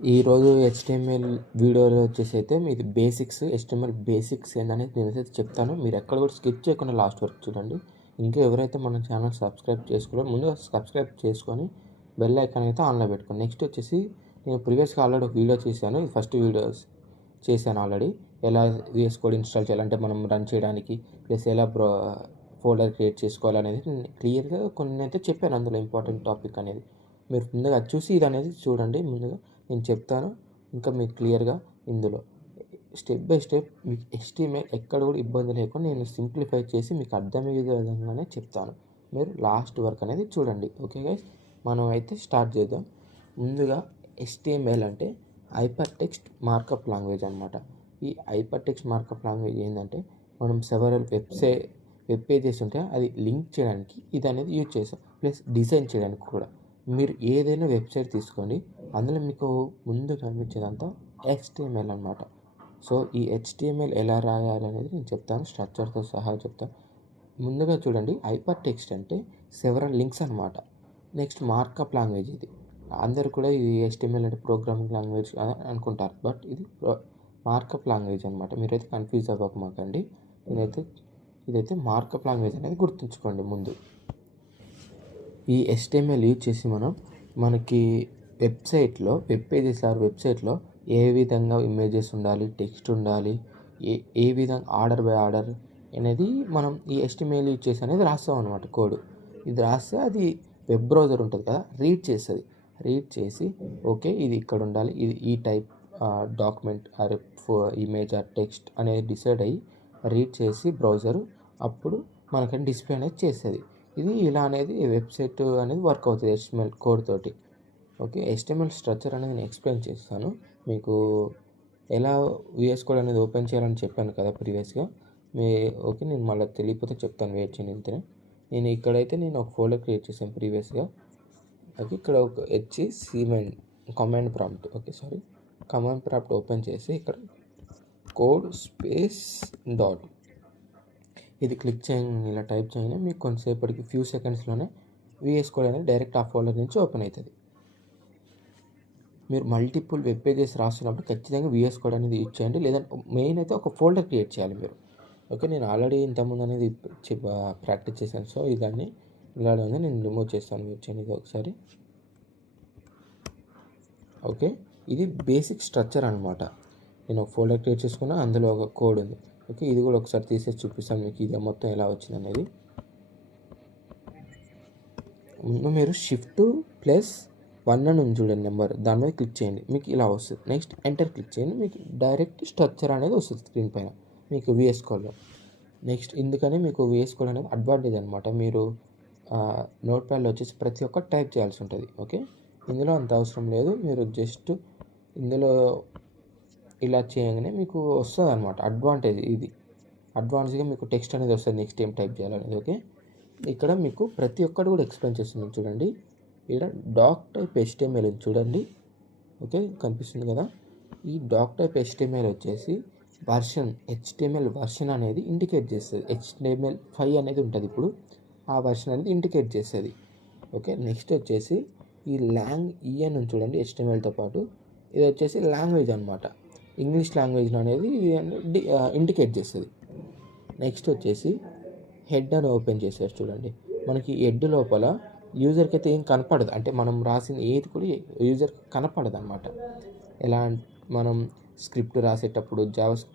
ఈరోజు హెచ్టిఎంఎల్ వీడియోలో అయితే మీది బేసిక్స్ హెచ్టిఎంఎల్ బేసిక్స్ ఏంటనేది నేనైతే చెప్తాను. మీరు ఎక్కడ కూడా స్కిప్ చేయకుండా లాస్ట్ వరకు చూడండి. ఇంకా ఎవరైతే మన ఛానల్ సబ్స్క్రైబ్ చేసుకోవాలో ముందుగా సబ్స్క్రైబ్ చేసుకొని బెల్ ఐకాన్ అయితే ఆన్లో పెట్టుకోండి. నెక్స్ట్ నేను ప్రీవియస్గా ఆల్రెడీ ఒక వీడియో చేశాను. ఇది ఫస్ట్ వీడియోస్ చేశాను ఆల్రెడీ. ఎలా VS కోడ్ ఇన్స్టాల్ చేయాలంటే మనం రన్ చేయడానికి, ప్లస్ ఎలా ఫోల్డర్ క్రియేట్ చేసుకోవాలనేది నేను క్లియర్గా కొన్ని అయితే చెప్పాను. అందులో ఇంపార్టెంట్ టాపిక్ అనేది మీరు ముందుగా చూసి ఇది అనేది చూడండి. ముందుగా నేను చెప్తాను. ఇంకా మీకు క్లియర్గా ఇందులో స్టెప్ బై స్టెప్ మీకు HTML ఎక్కడ కూడా ఇబ్బంది లేకుండా నేను సింప్లిఫై చేసి మీకు అర్థమయ్యే విధంగానే చెప్తాను. మీరు లాస్ట్ వరకు అనేది చూడండి. ఓకే గైస్, మనం అయితే స్టార్ట్ చేద్దాం. ముందుగా HTML అంటే హైపర్ టెక్స్ట్ మార్కప్ లాంగ్వేజ్ అనమాట. ఈ హైపర్ టెక్స్ట్ మార్కప్ లాంగ్వేజ్ ఏంటంటే మనం సెవరల్ వెబ్ పేజెస్ ఉంటే అది లింక్ చేయడానికి ఇది అనేది యూజ్ చేస్తాం. ప్లస్ డిజైన్ చేయడానికి కూడా. మీరు ఏదైనా వెబ్సైట్ తీసుకోండి, అందులో మీకు ముందు కనిపించేదంతా HTML అనమాట. సో ఈ HTML ఎలా రాయాలనేది నేను చెప్తాను, స్ట్రక్చర్తో సహా చెప్తాను. ముందుగా చూడండి, హైపర్ టెక్స్ట్ అంటే సెవరల్ లింక్స్ అనమాట. Next markup language. ఇది అందరు కూడా ఇది HTML అంటే ప్రోగ్రామింగ్ లాంగ్వేజ్ అనుకుంటారు, బట్ ఇది మార్కప్ లాంగ్వేజ్ అనమాట. మీరైతే కన్ఫ్యూజ్ అవ్వకమాకండి. ఇదైతే మార్కప్ లాంగ్వేజ్ అనేది గుర్తుంచుకోండి ముందు. ఈ HTML యూజ్ చేసి మనకి వెబ్సైట్లో వెబ్ పేజెస్ ఆర్ వెబ్సైట్లో ఏ విధంగా ఇమేజెస్ ఉండాలి, టెక్స్ట్ ఉండాలి, ఏ విధంగా ఆర్డర్ బై ఆర్డర్ అనేది మనం ఈ HTML యూజ్ చేసి అనేది రాస్తాం అనమాట. కోడ్ ఇది రాస్తే అది వెబ్ బ్రౌజర్ ఉంటుంది కదా, రీడ్ చేసి ఓకే ఇది ఇక్కడ ఉండాలి, ఇది ఈ type document are image are text అనేది డిసైడ్ అయ్యి రీడ్ చేసి బ్రౌజరు అప్పుడు మనకని డిస్ప్లే అనేది చేస్తుంది. ఇది ఇలా అనేది వెబ్సైట్ అనేది వర్క్ అవుతుంది HTML కోడ్ తోటి. ఓకే, HTML స్ట్రక్చర్ అనేది నేను ఎక్స్ప్లెయిన్ చేస్తాను మీకు. ఎలా VS కోడ్ అనేది ఓపెన్ చేయాలని చెప్పాను కదా ప్రీవియస్గా. ఓకే, నేను మళ్ళీ తెలియకపోతే చెప్తాను, వెయిట్ చేయండి. నేను ఇక్కడైతే ఒక ఫోల్డర్ క్రియేట్ చేశాను ప్రీవియస్గా. ఓకే, ఇక్కడ ఒక కమాండ్ ప్రాంప్ట్ ఓపెన్ చేసి ఇక్కడ కోడ్ స్పేస్ డాట్ ఇది క్లిక్ చేయండి. ఇలా టైప్ చేయగానే మీకు కొంతసేపటికి ఫ్యూ సెకండ్స్లోనే VS కోడ్ అనేది డైరెక్ట్ ఆ ఫోల్డర్ నుంచి ఓపెన్ అవుతుంది. మీరు మల్టిపుల్ వెబ్ పేజెస్ రాస్తున్నప్పుడు ఖచ్చితంగా VS కోడ్ అనేది యూజ్ చేయండి, లేదంటే మెయిన్ అయితే ఒక ఫోల్డర్ క్రియేట్ చేయాలి మీరు. ఓకే, నేను ఆల్రెడీ ఇంతకుముందు అనేది ప్రాక్టీస్ చేశాను. సో ఇదాన్ని ఇలా ఉంది, నేను రిమూవ్ చేస్తాను. యూజ్ చేయండి ఇది ఒకసారి. ఓకే, ఇది బేసిక్ స్ట్రక్చర్ అనమాట. నేను ఒక ఫోల్డర్ క్రియేట్ చేసుకున్నా, అందులో ఒక కోడ్ ఉంది. ఓకే, ఇది కూడా ఒకసారి తీసేసి చూపిస్తాను మీకు ఇది మొత్తం ఎలా వచ్చింది అనేది. ముందు మీరు Shift+1 అని చూడండి నెంబర్, దాని మీద క్లిక్ చేయండి, మీకు ఇలా వస్తుంది. నెక్స్ట్ ఎంటర్ క్లిక్ చేయండి, మీకు డైరెక్ట్ స్ట్రక్చర్ అనేది వస్తుంది స్క్రీన్ పైన మీకు VS కోడ్లో. నెక్స్ట్ ఇందుకని మీకు VS కోడ్ అనేది అడ్వాంటేజ్ అనమాట. మీరు నోట్ప్యాడ్లో వచ్చేసి ప్రతి ఒక్కటి టైప్ చేయాల్సి ఉంటుంది. ఓకే, ఇందులో అంత అవసరం లేదు. మీరు జస్ట్ ఇందులో ఇలా చేయగానే మీకు వస్తుంది అనమాట. అడ్వాన్స్గా మీకు టెక్స్ట్ అనేది వస్తుంది, నెక్స్ట్ ఏం టైప్ చేయాలనేది. ఓకే, ఇక్కడ మీకు ప్రతి ఒక్కటి కూడా ఎక్స్ప్లెయిన్ చేస్తుంది చూడండి. ఇక్కడ డాక్ టైప్ HTML చూడండి. ఓకే, కనిపిస్తుంది కదా. ఈ డాక్ టైప్ HTML వచ్చేసి HTML వర్షన్ అనేది ఇండికేట్ చేస్తుంది. HTML5 అనేది ఉంటుంది ఇప్పుడు, ఆ వర్షన్ అనేది ఇండికేట్ చేస్తుంది. ఓకే, నెక్స్ట్ వచ్చేసి ఈ EN చూడండి HTMLతో పాటు. ఇది వచ్చేసి లాంగ్వేజ్ అనమాట, ఇంగ్లీష్ లాంగ్వేజ్ అనేది ఇండికేట్ చేస్తుంది. నెక్స్ట్ వచ్చేసి హెడ్ అని ఓపెన్ చేశారు చూడండి. మనకి హెడ్ లోపల యూజర్కి అయితే ఏం కనపడదు, అంటే మనం రాసిన ఏది కూడా యూజర్కి కనపడదు అనమాట. ఎలా మనం స్క్రిప్ట్ రాసేటప్పుడు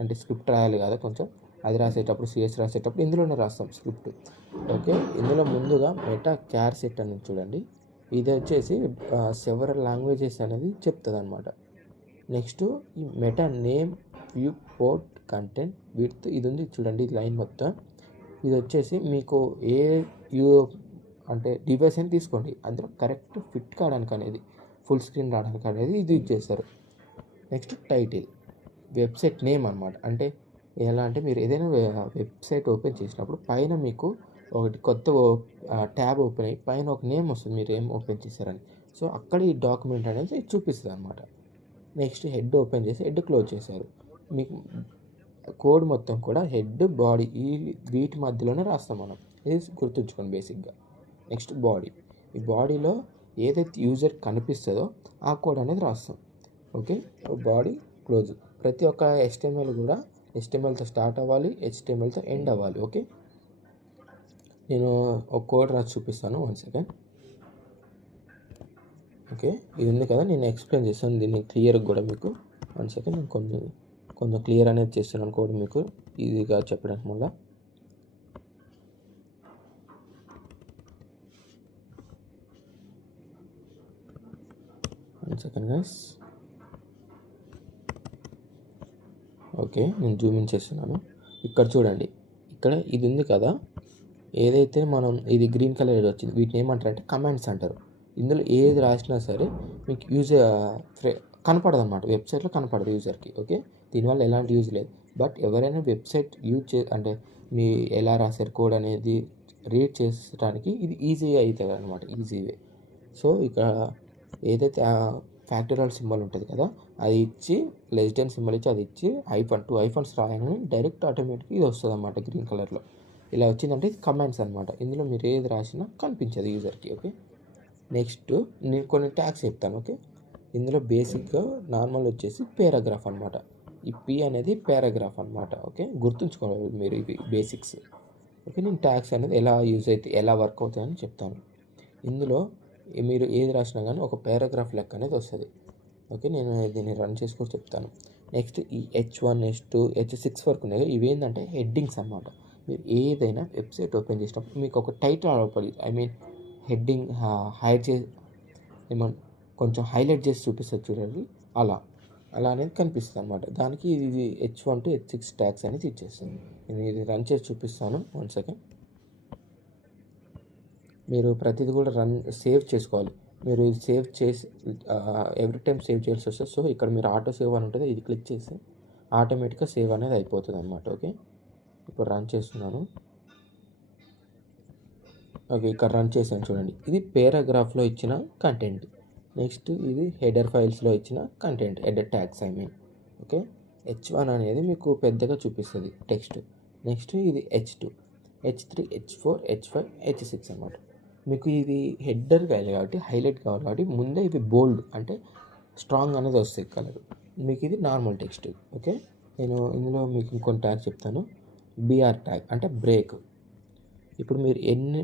అంటే స్క్రిప్ట్ రాయాలి కదా కొంచెం, అది రాసేటప్పుడు CS రాసేటప్పుడు ఇందులోనే రాస్తాం స్క్రిప్ట్. ఓకే, ఇందులో ముందుగా మెటా క్యార్ సెట్ అని చూడండి. ఇది వచ్చేసి సెవరల్ లాంగ్వేజెస్ అనేది చెప్తుంది అనమాట. నెక్స్ట్ ఈ meta name view port content with ఇది ఉంది చూడండి, లైన్ మొత్తం. ఇది వచ్చేసి మీకు అంటే డివైస్ అని తీసుకోండి, అందులో కరెక్ట్ ఫిట్ కావడానికి అనేది, ఫుల్ స్క్రీన్ రావడానికి అనేది ఇది యూజ్ చేస్తారు. నెక్స్ట్ టైటిల్ వెబ్సైట్ నేమ్ అనమాట. అంటే ఎలా అంటే మీరు ఏదైనా వెబ్సైట్ ఓపెన్ చేసినప్పుడు పైన మీకు ఒకటి కొత్త ట్యాబ్ ఓపెన్ అయ్యి పైన ఒక నేమ్ వస్తుంది, మీరు ఏం ఓపెన్ చేశారని. సో అక్కడ ఈ డాక్యుమెంట్ అనేది చూపిస్తుంది అనమాట. నెక్స్ట్ హెడ్ ఓపెన్ చేసి హెడ్ క్లోజ్ చేశారు. మీకు కోడ్ మొత్తం కూడా హెడ్ బాడీ వీటి మధ్యలోనే రాస్తాం మనం, ఇది గుర్తుంచుకోండి బేసిక్గా. నెక్స్ట్ బాడీ, ఈ బాడీలో ఏదైతే యూజర్ కనిపిస్తుందో ఆ కోడ్ అనేది రాస్తాం. Okay, body close. ప్రతి ఒక్క HTML కూడా HTMLతో స్టార్ట్ అవ్వాలి, HTMLతో ఎండ్ అవ్వాలి. ఓకే, నేను ఒక కోడ్ రాసి చూపిస్తాను, 1 సెకండ్. ఓకే, ఇది ఉంది కదా, నేను ఎక్స్ప్లెయిన్ చేస్తాను దీన్ని క్లియర్గా కూడా మీకు. 1 సెకండ్, నేను కొంచెం క్లియర్ అనేది చేస్తున్నాను కోడ్ మీకు ఈజీగా చెప్పడానికి. మళ్ళీ 1 సెకండ్ గైస్. ఓకే, నేను జూమ్ ఇన్ చేస్తున్నాను. ఇక్కడ చూడండి, ఇక్కడ ఇది ఉంది కదా, ఏదైతే మనం ఇది గ్రీన్ కలర్ వచ్చింది, వీటిని ఏమంటారు అంటే కమాండ్స్ అంటారు. ఇందులో ఏది రాసినా సరే మీకు కనపడదు అనమాట, వెబ్సైట్లో కనపడదు యూజర్కి. ఓకే, దీనివల్ల ఎలాంటి యూజ్ లేదు. బట్ ఎవరైనా వెబ్సైట్ అంటే మీ ఎలా రాశారు కోడ్ అనేది రీడ్ చేసడానికి ఇది ఈజీగా అవుతుంది అనమాట, ఈజీ వే. సో ఇక్కడ ఏదైతే ఫ్యాక్టరియల్ సింబల్ ఉంటుంది కదా, అది ఇచ్చి లెస్ సింబల్ ఇచ్చి అది ఇచ్చి టూ ఐఫన్స్ రాయగానే డైరెక్ట్ ఆటోమేటిక్గా ఇది వస్తుంది అన్నమాట గ్రీన్ కలర్లో. ఇలా వచ్చిందంటే ఇది కమాండ్స్ అనమాట. ఇందులో మీరు ఏది రాసినా కనిపించదు యూజర్కి. ఓకే, నెక్స్ట్ నేను కొన్ని ట్యాగ్స్ చెప్తాను. ఓకే, ఇందులో బేసిక్గా నార్మల్ వచ్చేసి పారాగ్రాఫ్ అనమాట. ఈ పి అనేది పారాగ్రాఫ్ అనమాట. ఓకే, గుర్తుంచుకోవాలి మీరు ఇవి బేసిక్స్. ఓకే, నేను ట్యాగ్స్ అనేది ఎలా యూజ్ అయితే ఎలా వర్క్ అవుతాయని చెప్తాను. ఇందులో మీరు ఏది రాసినా కానీ ఒక పారాగ్రాఫ్ లెక్క అనేది వస్తుంది. ఓకే, నేను దీన్ని రన్ చేసుకొని చెప్తాను. నెక్స్ట్ ఈ H1, H2, H6 వరకు ఉన్నాయి. ఇవి ఏంటంటే హెడ్డింగ్స్ అన్నమాట. మీరు ఏదైనా వెబ్సైట్ ఓపెన్ చేసినప్పుడు మీకు ఒక టైటిల్ అవపడి హెడ్డింగ్ హైడ్ చేసి కొంచెం హైలైట్ చేసి చూపిస్తుంది చూడండి, అలా అనేది కనిపిస్తుంది అనమాట. దానికి ఇది H1 to H6 ట్యాగ్స్ అనేది ఇచ్చేస్తుంది. నేను ఇది రన్ చేసి చూపిస్తాను, 1 సెకండ్. మీరు ప్రతిదీ కూడా సేవ్ చేసుకోవాలి. మీరు సేవ్ చేసి ఎవ్రీ టైం సేవ్ చేయాల్సి వస్తుంది. సో ఇక్కడ మీరు ఆటో సేవ్ అని ఉంటుంది, ఇది క్లిక్ చేసి ఆటోమేటిక్గా సేవ్ అనేది అయిపోతుంది అనమాట. ఓకే, ఇప్పుడు రన్ చేస్తున్నాను. ఓకే, ఇక్కడ రన్ చేశాను చూడండి, ఇది పారాగ్రాఫ్లో ఇచ్చిన కంటెంట్. నెక్స్ట్ ఇది హెడర్ ఫైల్స్లో ఇచ్చిన content, header tags okay, H1 అనేది మీకు పెద్దగా చూపిస్తుంది టెక్స్ట్. నెక్స్ట్ ఇది H2, H3, H4, H5, H6 అన్నమాట. మీకు ఇది హెడర్ కావాలి కాబట్టి హైలైట్ కావాలి కాబట్టి ముందే ఇవి బోల్డ్ అంటే స్ట్రాంగ్ అనేది వస్తాయి కలర్. మీకు ఇది నార్మల్ టెక్స్ట్. ఓకే, నేను ఇందులో మీకు ఇంకొన్ని ట్యాగ్ చెప్తాను. BR ట్యాగ్ అంటే బ్రేక్. ఇప్పుడు మీరు ఎన్ని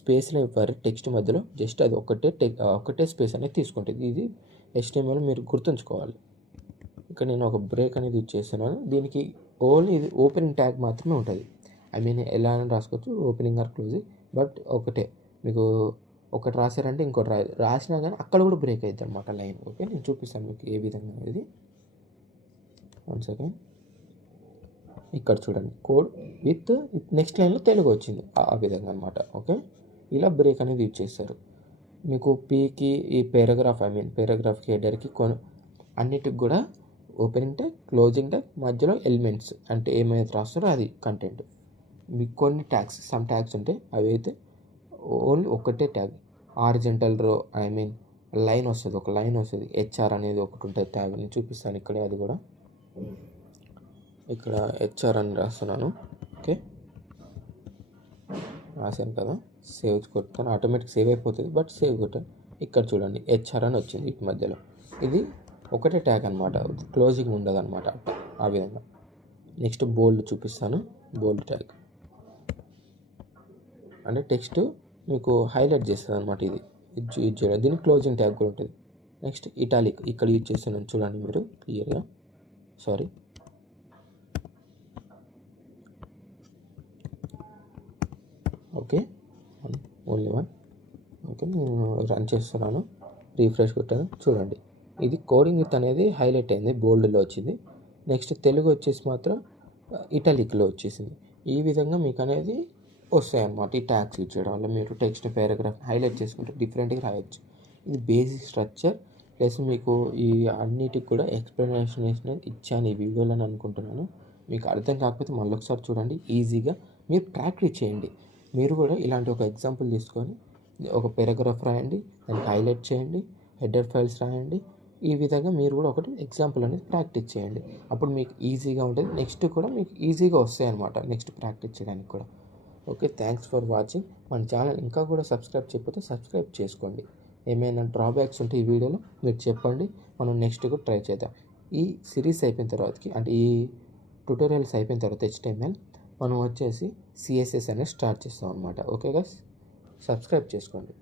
స్పేస్లో ఇవ్వాలి టెక్స్ట్ మధ్యలో, జస్ట్ అది ఒకటే స్పేస్ అనేది తీసుకుంటుంది. ఇది HTML మీరు గుర్తుంచుకోవాలి. ఇక్కడ నేను ఒక బ్రేక్ అనేది ఇచ్చేస్తున్నాను. దీనికి ఓన్లీ ఇది ఓపెనింగ్ ట్యాగ్ మాత్రమే ఉంటుంది. ఎలా అని రాసుకోవచ్చు, ఓపెనింగ్ ఆర్ క్లోజింగ్. బట్ ఒకటే మీకు ఒకటి రాశారంటే ఇంకోటి రాసినా కానీ అక్కడ కూడా బ్రేక్ అవుతుంది అనమాట లైన్. ఓకే, నేను చూపిస్తాను మీకు ఏ విధంగా అనేది. 1 సెకండ్. ఇక్కడ చూడండి, కోడ్ విత్ నెక్స్ట్ లైన్లో తెలుగు వచ్చింది, ఆ విధంగా అనమాట. ఓకే, ఇలా బ్రేక్ అనేది యూజ్ చేస్తారు. మీకు పీకి ఈ పారాగ్రాఫ్కి హెడర్కి అన్నిటికి కూడా ఓపెనింగ్ ట్యాగ్, క్లోజింగ్ ట్యాగ్, మధ్యలో ఎలిమెంట్స్ అంటే ఏమైతే రాస్తారో అది కంటెంట్. మీకు కొన్ని ట్యాగ్స్ సమ్ ట్యాగ్స్ ఉంటాయి, అవి అయితే ఓన్లీ ఒకటే ట్యాగ్. హారిజంటల్ రో లైన్ వస్తుంది, ఒక లైన్ వస్తుంది. HR అనేది ఒకటి ఉంటుంది ట్యాగ్. నేను చూపిస్తాను ఇక్కడే, అది కూడా ఇక్కడ HR అని రాస్తున్నాను. ఓకే, రాశాను కదా, సేవ్ కొట్టాను, ఆటోమేటిక్ సేవ్ అయిపోతుంది. బట్ సేవ్ కొట్టాను, ఇక్కడ చూడండి HR అని వచ్చింది ఇటు మధ్యలో. ఇది ఒకటే ట్యాగ్ అనమాట, క్లోజింగ్ ఉండదు అనమాట, ఆ విధంగా. నెక్స్ట్ బోల్డ్ చూపిస్తాను. బోల్డ్ ట్యాగ్ అంటే టెక్స్ట్ మీకు హైలైట్ చేస్తుంది అనమాట. ఇది యూజ్ చేయడం, దీనికి క్లోజింగ్ ట్యాగ్ కూడా ఉంటుంది. నెక్స్ట్ ఇటాలిక్ ఇక్కడ యూజ్ చేస్తున్నాను చూడండి మీరు క్లియర్గా. Sorry, okay, only 1. ఓకే, నేను రన్ చేస్తున్నాను, రీఫ్రెష్ కొట్టాను చూడండి. ఇది కోడింగ్ విత్ అనేది హైలైట్ అయింది, బోల్డ్లో వచ్చింది. నెక్స్ట్ తెలుగు వచ్చేసి మాత్రం ఇటాలిక్లో వచ్చేసింది. ఈ విధంగా మీకు అనేది వస్తాయి అన్నమాట. ఈ ట్యాగ్స్ యూజ్ చేయడం వల్ల మీరు టెక్స్ట్ పారాగ్రాఫ్ హైలైట్ చేసుకుంటే డిఫరెంట్గా రాయొచ్చు. ఇది బేసిక్ స్ట్రక్చర్. ప్లస్ మీకు ఈ అన్నిటికి కూడా ఎక్స్ప్లెనేషన్ ఇచ్చాను ఈ వీడియోలో అని అనుకుంటున్నాను. మీకు అర్థం కాకపోతే మళ్ళీ ఒకసారి చూడండి, ఈజీగా మీరు ప్రాక్టీస్ చేయండి. మీరు కూడా ఇలాంటి ఒక ఎగ్జాంపుల్ తీసుకొని ఒక పారాగ్రాఫ్ రాయండి, దానికి హైలైట్ చేయండి, హెడర్ ఫైల్స్ రాయండి. ఈ విధంగా మీరు కూడా ఒకటి ఎగ్జాంపుల్ అనేది ప్రాక్టీస్ చేయండి. అప్పుడు మీకు ఈజీగా ఉంటుంది. నెక్స్ట్ కూడా మీకు ఈజీగా వస్తాయి అన్నమాట, నెక్స్ట్ ప్రాక్టీస్ చేయడానికి కూడా. Okay, thanks for watching. మన ఛానల్ ఇంకా కూడా సబ్స్క్రైబ్ చేయకపోతే సబ్స్క్రైబ్ చేసుకోండి. ఏమైనా డ్రాబ్యాక్స్ ఉంటే ఈ వీడియోలో మీరు చెప్పండి, మనం నెక్స్ట్ కూడా ట్రై చేద్దాం. ఈ సిరీస్ అయిపోయిన తర్వాతకి, అంటే ఈ ట్యుటోరియల్స్ అయిపోయిన తర్వాత HTML మనం వచ్చేసి CSS అనేది స్టార్ట్ చేస్తాం అనమాట. ఓకే గైస్, సబ్స్క్రైబ్ చేసుకోండి.